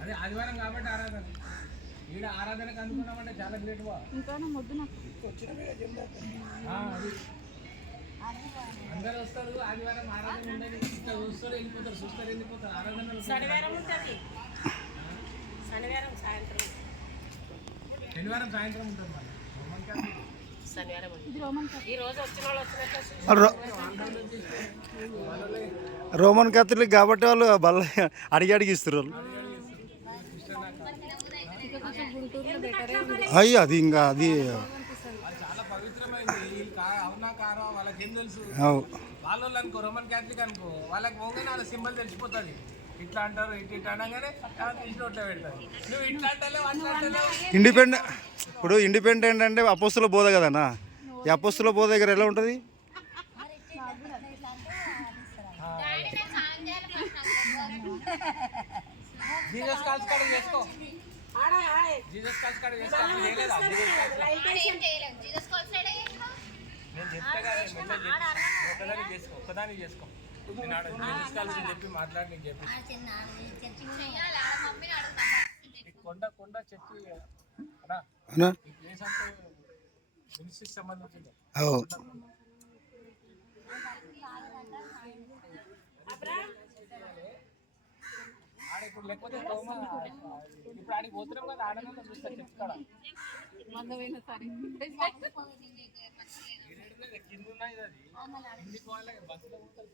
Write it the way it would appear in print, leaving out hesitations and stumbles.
అదే ఆదివారం కాబట్టి ఆరాధన ఈడ ఆరాధనకు అందుకున్నామంటే చాలా గ్రేట్ బా ఇంకా మొద్దు నాకు అందరు వస్తారు ఆదివారం ఆరాధన ఉండేది చూస్తారు వెళ్ళిపోతారు చూస్తారు వెళ్ళిపోతారు ఆరాధన శనివారం ఉంటుంది శనివారం సాయంత్రం ఉంటుంది రోమన్ క్యాథలిక్ కాబట్టి వాళ్ళు బల్ల అడిగి ఇస్తారు వాళ్ళు. అయ్యి అది ఇంకా అది చాలా పవిత్రమైంది అవునా కారో వాళ్ళకి ఏం తెలుసు వాళ్ళు అనుకో రోమన్ క్యాథలిక్ అనుకో వాళ్ళకి పోగానే వాళ్ళ సింబల్ తెలిసిపోతుంది ఇట్లా అంటారు ఇట్లా అనగానే తీసినోట్లో పెడతారు నువ్వు ఇట్లా అంటలేవు అట్లా అంటలేవు. ఇండిపెండెంట్ అంటే అపోస్తుల బోధ కదన్నా. ఈ అపోస్తుల బోధ దగ్గర ఎలా ఉంటుంది? జీసస్ కాల్స్ కాడ చేసుకో జీసస్ కాల్స్ కాడ చేసుకో నేను చెప్తా కదా ఒకదాన్ని చేసుకో ఒక్కదాన్ని చేసుకో నేను ఆడ జీసస్ కాల్స్ చెప్పి మాట్లాడి నీకు చెప్పి కొండ చెప్పి మినిస్ట్రీకి సంబంధించింది ఆడ ఇప్పుడు లేకపోతే ఇప్పుడు ఆడికి పోతున్నాం కదా ఆడనే చూస్తా చెప్తాడా కింద ఉన్నాయి అది కిందికి పోవాలి బస్సులో పోతారు.